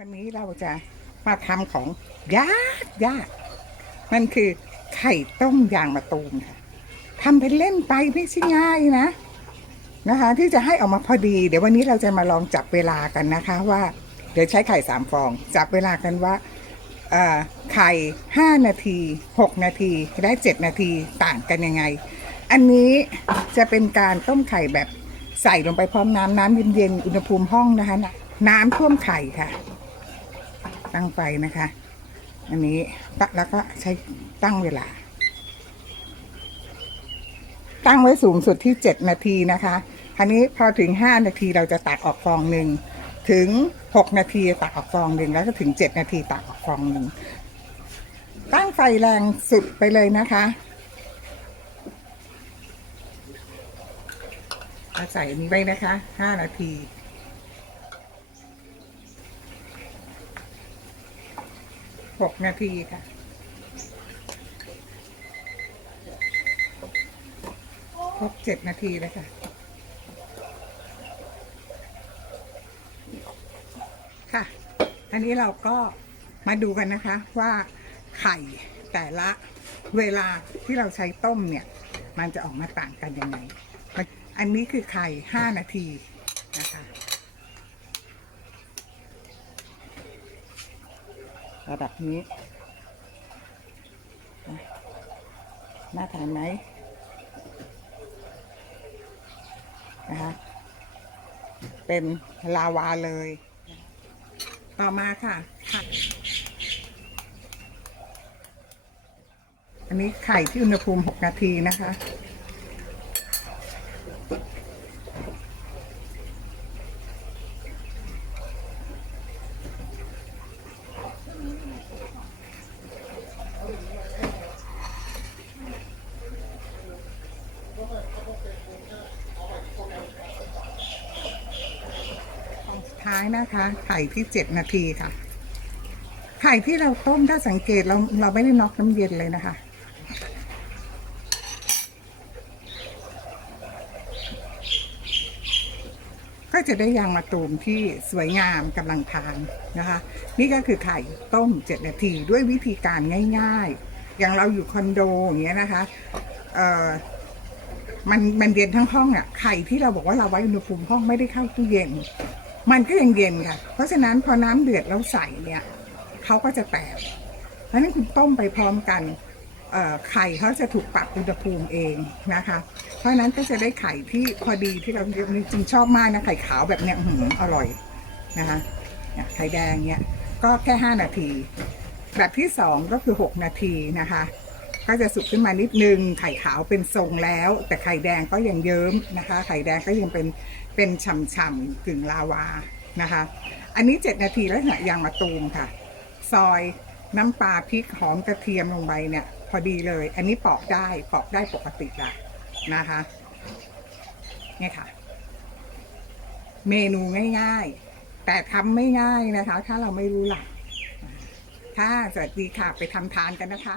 วันนี้เราจะมาทำของยากยากมันคือไข่ต้มยางมะตูมค่ะทำเป็นเล่นไปไม่ใช่ง่ายนะนะคะ ที่จะให้ออกมาพอดี เดี๋ยววันนี้เราจะมาลองจับเวลากันนะคะว่า เดี๋ยวใช้ไข่สามฟอง จับเวลากันว่าไข่ห้านาทีหกนาทีและเจ็ดนาทีต่างกันยังไง อันนี้จะเป็นการต้มไข่แบบใส่ลงไปพร้อมน้ำน้ำเย็นๆอุณหภูมิห้องนะคะน้ำน้ำท่วมไข่ค่ะ ตั้งไฟนะคะ อันนี้ตะแล้วก็ใช้ตั้งเวลา ตั้งไว้สูงสุดที่เจ็ดนาทีนะคะคราวนี้พอถึงห้านาทีเราจะตักออกฟองหนึ่งถึงหกนาทีตักออกฟองหนึ่งแล้วก็ถึงเจ็ดนาทีตักออกฟองหนึ่งตั้งไฟแรงสุดไปเลยนะคะอาใส่อันนี้ไว้นะคะห้านาที หกนาทีค่ะ ครบเจ็ดนาทีแล้วค่ะ ค่ะ อันนี้เราก็มาดูกันนะคะว่าไข่แต่ละเวลาที่เราใช้ต้มเนี่ย มันจะออกมาต่างกันยังไง อันนี้คือไข่ห้านาทีนะคะ ระดับนี้นะน่าทานไหมนะคะเป็นลาวาเลย ต่อมาค่ะค่ะ อันนี้ไข่ที่อุณหภูมิ 6 นาทีนะคะ ท้ายนะคะ ไข่ที่เจ็ดนาทีค่ะ ไข่ที่เราต้มถ้าสังเกตเราเราไม่ได้น็อกน้ำเย็นเลยนะคะ ก็จะได้ยางมะตูมที่สวยงามกำลังทานนะคะ นี่ก็คือไข่ต้มเจ็ดนาทีด้วยวิธีการง่าย ๆ อย่างเราอยู่คอนโดอย่างเงี้ยนะคะเออมันมันเย็นทั้งห้องอะไข่ที่เราบอกว่าเราไว้อุณหภูมิห้องไม่ได้เข้าตู้เย็น มันก็ยังเย็นค่ะ เพราะฉะนั้นพอน้ำเดือดแล้วใส่เนี่ยเขาก็จะแตกเพราะนั้นคุณต้มไปพร้อมกันไข่เขาจะถูกปรับอุณหภูมิเองนะคะ เพราะนั้นก็จะได้ไข่ที่พอดีที่เราจริงชอบมากนะไข่ขาวแบบเนี้ยอื้อหืออร่อยนะคะไข่แดงเนี่ยก็แค่ห้านาที แบบที่สองก็คือหกนาทีนะคะ ก็จะสุกขึ้นมานิดนึง ไข่ขาวเป็นทรงแล้ว แต่ไข่แดงก็ยังเยิ้มนะคะ ไข่แดงก็ยังเป็น เป็นฉ่ำๆกึ่งลาวานะคะ อันนี้เจ็ดนาทีแล้วหยยางมะตูมค่ะ ซอยน้ำปลาพริกหอมกระเทียมลงไปเนี่ยพอดีเลย อันนี้ปอกได้ปอกได้ปกติละนะคะเนี่ยค่ะ เมนูง่ายๆ แต่ทำไม่ง่ายนะคะ ถ้าเราไม่รู้หลักค่ะสวัสดีค่ะ ไปทำทานกันนะคะ